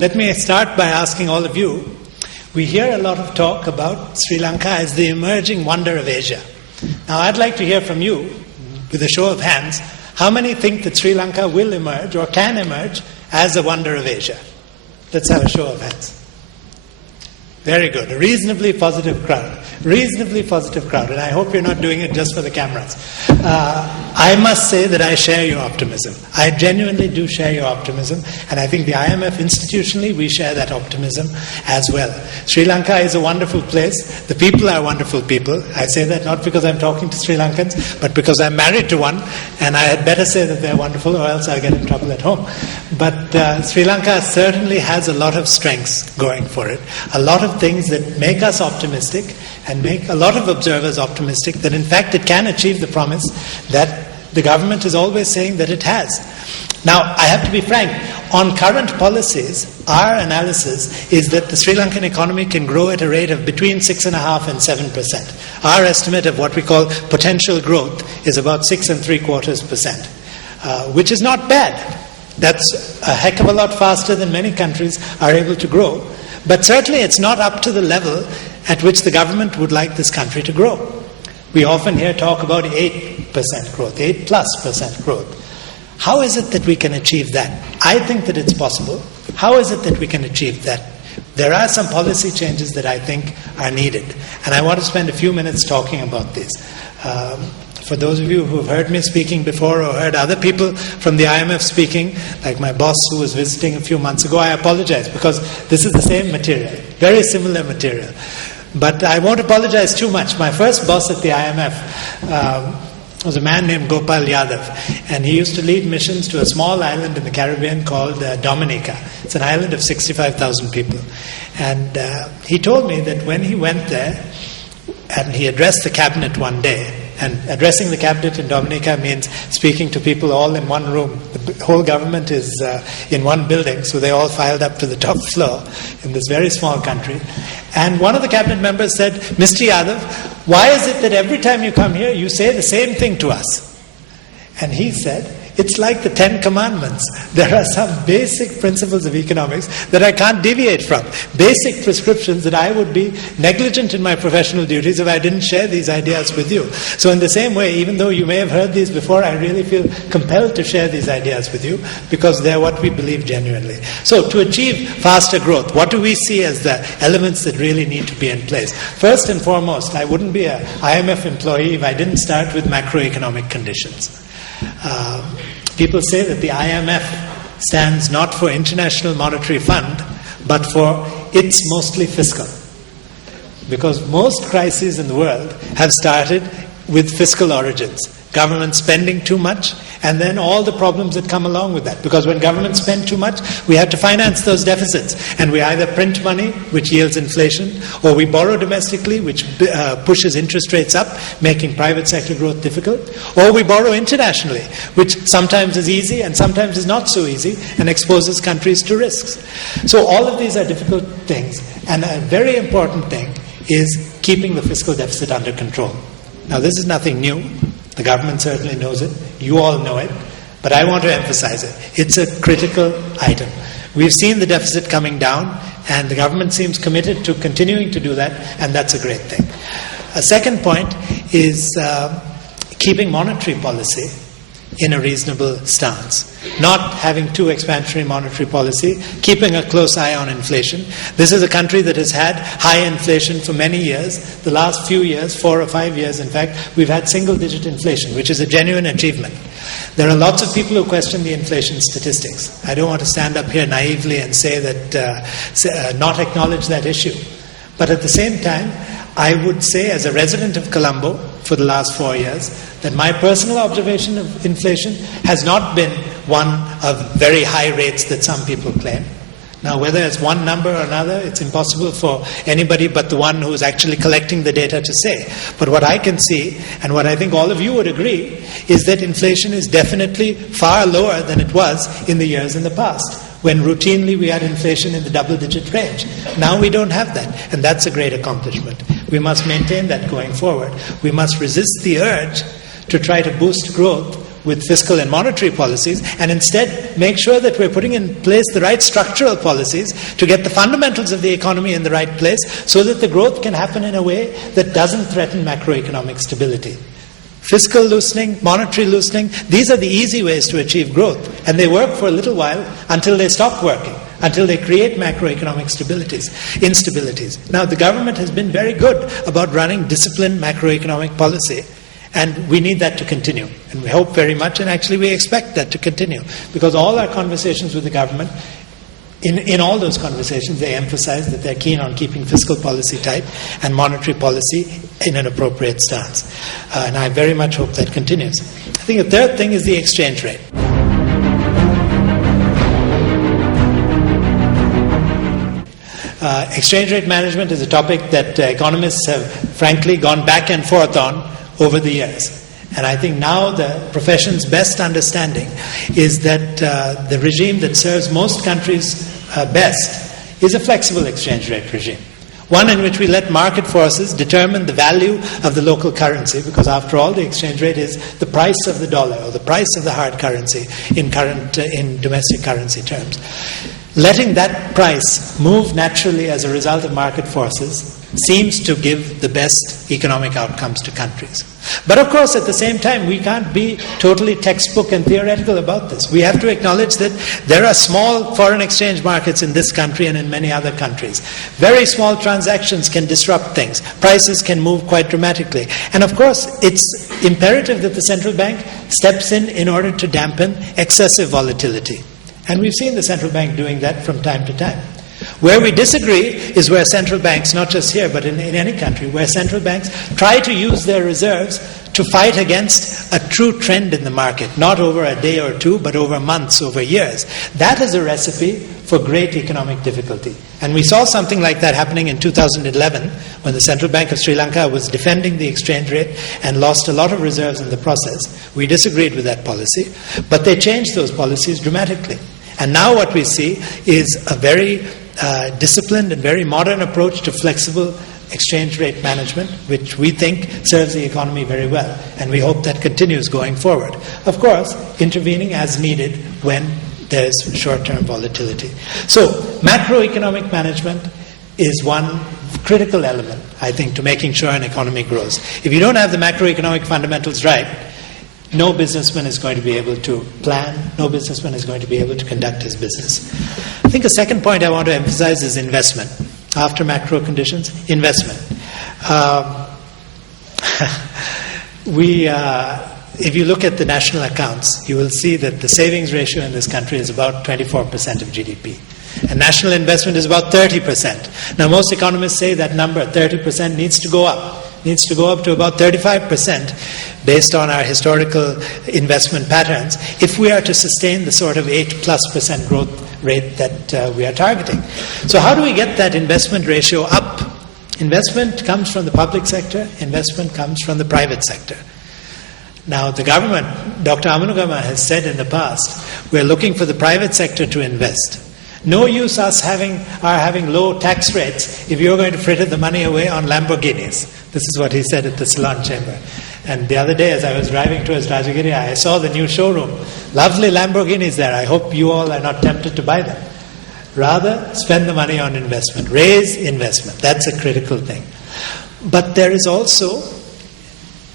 Let me start by asking all of you, we hear a lot of talk about Sri Lanka as the emerging wonder of Asia. Now I'd like to hear from you, with a show of hands, how many think that Sri Lanka will emerge or can emerge as a wonder of Asia? Let's have a show of hands. Very good. A reasonably positive crowd. And I hope you're not doing it just for the cameras. I must say that I share your optimism. I genuinely do share your optimism. And I think the IMF institutionally, we share that optimism as well. Sri Lanka is a wonderful place. The people are wonderful people. I say that not because I'm talking to Sri Lankans, but because I'm married to one. And I had better say that they're wonderful or else I'll get in trouble at home. But Sri Lanka certainly has a lot of strengths going for it. A lot of things that make us optimistic and make a lot of observers optimistic that in fact it can achieve the promise that the government is always saying that it has. Now, I have to be frank, on current policies, our analysis is that the Sri Lankan economy can grow at a rate of between 6.5% and 7%. Our estimate of what we call potential growth is about 6.75%, which is not bad. That's a heck of a lot faster than many countries are able to grow. But certainly it's not up to the level at which the government would like this country to grow. We often hear talk about 8% growth, 8+% growth. How is it that we can achieve that? I think that it's possible. How is it that we can achieve that? There are some policy changes that I think are needed. And I want to spend a few minutes talking about these. For those of you who've heard me speaking before or heard other people from the IMF speaking, like my boss who was visiting a few months ago, I apologize because this is the same material, very similar material. But I won't apologize too much. My first boss at the IMF was a man named Gopal Yadav, and he used to lead missions to a small island in the Caribbean called Dominica. It's an island of 65,000 people. And he told me that when he went there, and he addressed the cabinet one day, and addressing the cabinet in Dominica means speaking to people all in one room. The whole government is in one building, so they all filed up to the top floor in this very small country. And one of the cabinet members said, "Mr. Yadav, why is it that every time you come here, you say the same thing to us?" And he said, "It's like the 10 Commandments. There are some basic principles of economics that I can't deviate from. Basic prescriptions that I would be negligent in my professional duties if I didn't share these ideas with you. So in the same way, even though you may have heard these before, I really feel compelled to share these ideas with you because they're what we believe genuinely." So to achieve faster growth, what do we see as the elements that really need to be in place? First and foremost, I wouldn't be an IMF employee if I didn't start with macroeconomic conditions. People say that the IMF stands not for International Monetary Fund, but for it's mostly fiscal. Because most crises in the world have started with fiscal origins. Government spending too much, and then all the problems that come along with that. Because when governments spend too much, we have to finance those deficits. And we either print money, which yields inflation, or we borrow domestically, which pushes interest rates up, making private sector growth difficult, or we borrow internationally, which sometimes is easy and sometimes is not so easy, and exposes countries to risks. So all of these are difficult things, and a very important thing is keeping the fiscal deficit under control. Now this is nothing new. The government certainly knows it. You all know it. But I want to emphasize it. It's a critical item. We've seen the deficit coming down, and the government seems committed to continuing to do that, and that's a great thing. A second point is keeping monetary policy in a reasonable stance. Not having too expansionary monetary policy, keeping a close eye on inflation. This is a country that has had high inflation for many years. The last few years, 4 or 5 years in fact, we've had single-digit inflation, which is a genuine achievement. There are lots of people who question the inflation statistics. I don't want to stand up here naively and say that, not acknowledge that issue. But at the same time, I would say as a resident of Colombo for the last 4 years, that my personal observation of inflation has not been one of very high rates that some people claim. Now, whether it's one number or another, it's impossible for anybody but the one who's actually collecting the data to say. But what I can see, and what I think all of you would agree, is that inflation is definitely far lower than it was in the years in the past, when routinely we had inflation in the double-digit range. Now we don't have that, and that's a great accomplishment. We must maintain that going forward. We must resist the urge to try to boost growth with fiscal and monetary policies, and instead make sure that we're putting in place the right structural policies to get the fundamentals of the economy in the right place so that the growth can happen in a way that doesn't threaten macroeconomic stability. Fiscal loosening, monetary loosening, these are the easy ways to achieve growth, and they work for a little while until they stop working, until they create macroeconomic instabilities. Now, the government has been very good about running disciplined macroeconomic policy, and we need that to continue. And we hope very much, and actually we expect that to continue, because all our conversations with the government, in all those conversations, they emphasize that they're keen on keeping fiscal policy tight and monetary policy in an appropriate stance. And I very much hope that continues. I think the third thing is the exchange rate. Exchange rate management is a topic that economists have frankly gone back and forth on over the years. And I think now the profession's best understanding is that the regime that serves most countries best is a flexible exchange rate regime. One in which we let market forces determine the value of the local currency, because after all, the exchange rate is the price of the dollar or the price of the hard currency in domestic currency terms. Letting that price move naturally as a result of market forces seems to give the best economic outcomes to countries. But of course, at the same time, we can't be totally textbook and theoretical about this. We have to acknowledge that there are small foreign exchange markets in this country and in many other countries. Very small transactions can disrupt things. Prices can move quite dramatically. And of course, it's imperative that the central bank steps in order to dampen excessive volatility. And we've seen the central bank doing that from time to time. Where we disagree is where central banks, not just here but in any country, where central banks try to use their reserves to fight against a true trend in the market, not over a day or two, but over months, over years. That is a recipe for great economic difficulty. And we saw something like that happening in 2011 when the Central Bank of Sri Lanka was defending the exchange rate and lost a lot of reserves in the process. We disagreed with that policy, but they changed those policies dramatically. And now what we see is a very disciplined and very modern approach to flexible exchange rate management, which we think serves the economy very well. And we hope that continues going forward. Of course, intervening as needed when there's short-term volatility. So, macroeconomic management is one critical element, I think, to making sure an economy grows. If you don't have the macroeconomic fundamentals right, no businessman is going to be able to plan, no businessman is going to be able to conduct his business. I think a second point I want to emphasize is investment. After macro conditions, investment. If you look at the national accounts, you will see that the savings ratio in this country is about 24% of GDP. And national investment is about 30%. Now, most economists say that number, 30%, needs to go up. Needs to go up to about 35% based on our historical investment patterns if we are to sustain the sort of 8+% growth rate that we are targeting. So how do we get that investment ratio up? Investment comes from the public sector, investment comes from the private sector. Now, the government, Dr. Amanugama has said in the past, we're looking for the private sector to invest. No use us having low tax rates if you're going to fritter the money away on Lamborghinis. This is what he said at the Ceylon Chamber. And the other day, as I was driving towards Rajagiri, I saw the new showroom. Lovely Lamborghinis there. I hope you all are not tempted to buy them. Rather, spend the money on investment. Raise investment. That's a critical thing. But there is also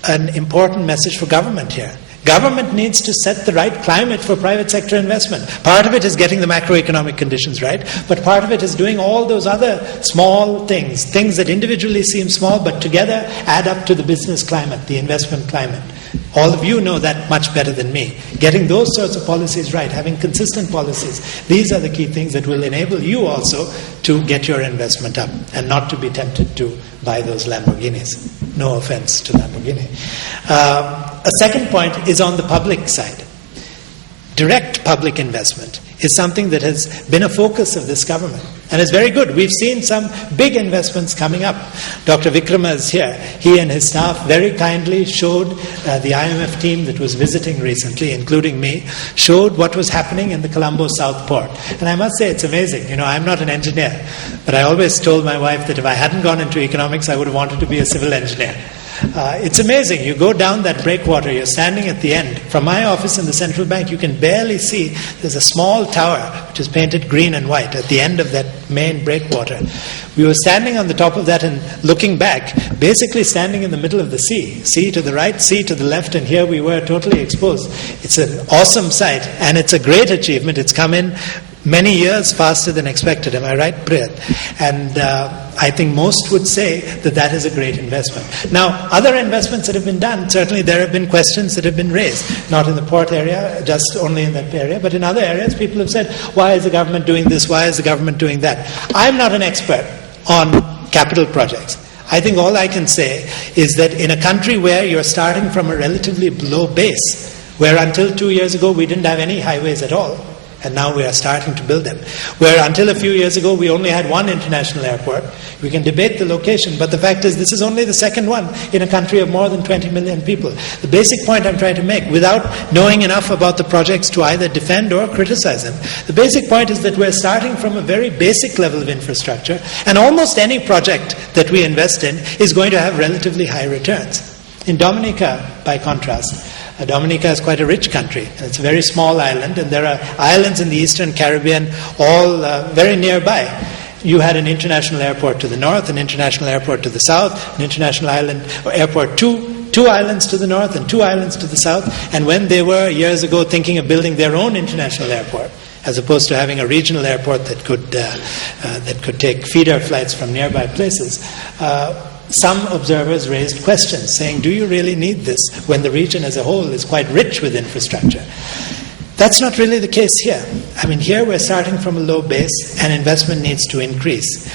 an important message for government here. Government needs to set the right climate for private sector investment. Part of it is getting the macroeconomic conditions right, but part of it is doing all those other small things that individually seem small but together add up to the business climate, the investment climate. All of you know that much better than me. Getting those sorts of policies right, having consistent policies, these are the key things that will enable you also to get your investment up and not to be tempted to buy those Lamborghinis. No offense to Lamborghini. A second point is on the public side. Direct public investment is something that has been a focus of this government and is very good. We've seen some big investments coming up. Dr. Vikrama is here. He and his staff very kindly showed the IMF team that was visiting recently, including me, showed what was happening in the Colombo South Port. And I must say it's amazing. You know, I'm not an engineer, but I always told my wife that if I hadn't gone into economics, I would have wanted to be a civil engineer. It's amazing. You go down that breakwater, you're standing at the end. From my office in the central bank, you can barely see there's a small tower which is painted green and white at the end of that main breakwater. We were standing on the top of that and looking back, basically standing in the middle of the sea. Sea to the right, sea to the left, and here we were totally exposed. It's an awesome sight, and it's a great achievement. It's come in many years faster than expected. Am I right, Priyat? And I think most would say that that is a great investment. Now, other investments that have been done, certainly there have been questions that have been raised. Not in the port area, just only in that area, but in other areas, people have said, why is the government doing this? Why is the government doing that? I'm not an expert on capital projects. I think all I can say is that in a country where you're starting from a relatively low base, where until 2 years ago we didn't have any highways at all, and now we are starting to build them. Where until a few years ago we only had one international airport. We can debate the location, but the fact is this is only the second one in a country of more than 20 million people. The basic point I'm trying to make, without knowing enough about the projects to either defend or criticize them, the basic point is that we're starting from a very basic level of infrastructure, and almost any project that we invest in is going to have relatively high returns. In Dominica, by contrast, Dominica is quite a rich country. It's a very small island, and there are islands in the Eastern Caribbean all very nearby. You had an international airport to the north, an international airport to the south, an international airport two islands to the north and 2 islands to the south. And when they were years ago thinking of building their own international airport, as opposed to having a regional airport that could take feeder flights from nearby places, some observers raised questions saying, do you really need this when the region as a whole is quite rich with infrastructure? That's not really the case here. I mean, here we're starting from a low base and investment needs to increase.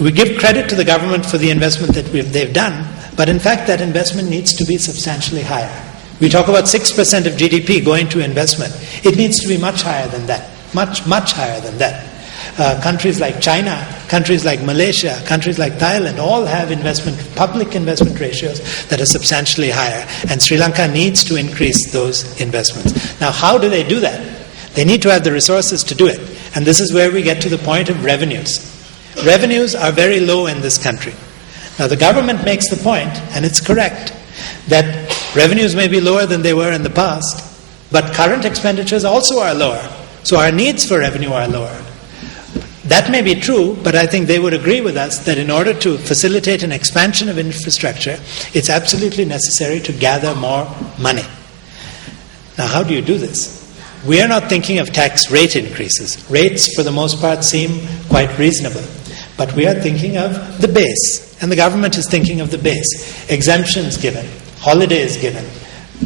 We give credit to the government for the investment that they've done, but in fact that investment needs to be substantially higher. We talk about 6% of GDP going to investment. It needs to be much higher than that, much, much higher than that. Countries like China, countries like Malaysia, countries like Thailand all have public investment ratios that are substantially higher, and Sri Lanka needs to increase those investments. Now, how do they do that? They need to have the resources to do it, and this is where we get to the point of revenues. Revenues are very low in this country. Now, the government makes the point, and it's correct, that revenues may be lower than they were in the past, but current expenditures also are lower, so our needs for revenue are lower. That may be true, but I think they would agree with us that in order to facilitate an expansion of infrastructure, it's absolutely necessary to gather more money. Now, how do you do this? We are not thinking of tax rate increases. Rates, for the most part, seem quite reasonable. But we are thinking of the base, and the government is thinking of the base. Exemptions given, holidays given,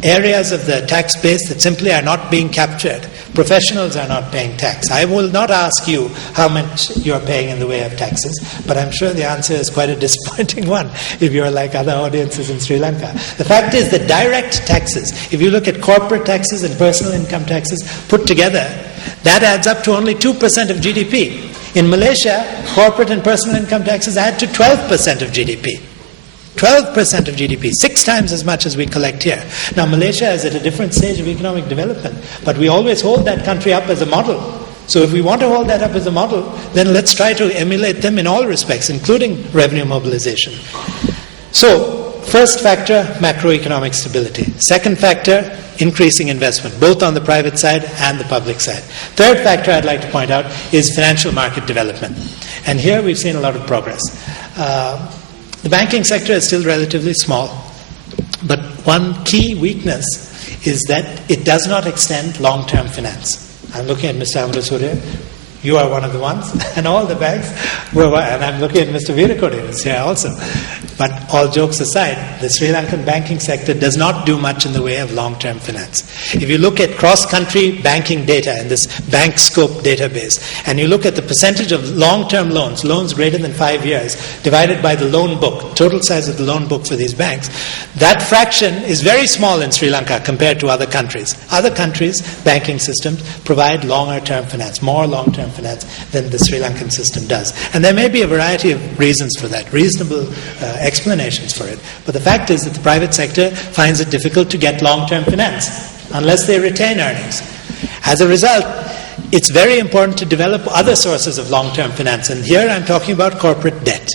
areas of the tax base that simply are not being captured. Professionals are not paying tax. I will not ask you how much you're paying in the way of taxes, but I'm sure the answer is quite a disappointing one if you're like other audiences in Sri Lanka. The fact is that direct taxes, if you look at corporate taxes and personal income taxes put together, that adds up to only 2% of GDP. In Malaysia, corporate and personal income taxes add to 12% of GDP. 12% of GDP, 6 times as much as we collect here. Now, Malaysia is at a different stage of economic development, but we always hold that country up as a model. So if we want to hold that up as a model, then let's try to emulate them in all respects, including revenue mobilization. So, first factor, macroeconomic stability. Second factor, increasing investment, both on the private side and the public side. Third factor I'd like to point out is financial market development. And here we've seen a lot of progress. The banking sector is still relatively small, but one key weakness is that it does not extend long-term finance. I'm looking at Mr. Amrasuriya. You are one of the ones, and all the banks were, and I'm looking at Mr. Veerakoodi, who's here also. But all jokes aside, the Sri Lankan banking sector does not do much in the way of long-term finance. If you look at cross-country banking data in this Bank Scope database, and you look at the percentage of long-term loans, loans greater than 5 years, divided by the loan book, total size of the loan book for these banks, that fraction is very small in Sri Lanka compared to other countries. Other countries' banking systems provide longer-term finance, more long-term finance than the Sri Lankan system does. And there may be a variety of reasons for that, reasonable explanations for it. But the fact is that the private sector finds it difficult to get long-term finance unless they retain earnings. As a result, it's very important to develop other sources of long-term finance. And here I'm talking about corporate debt.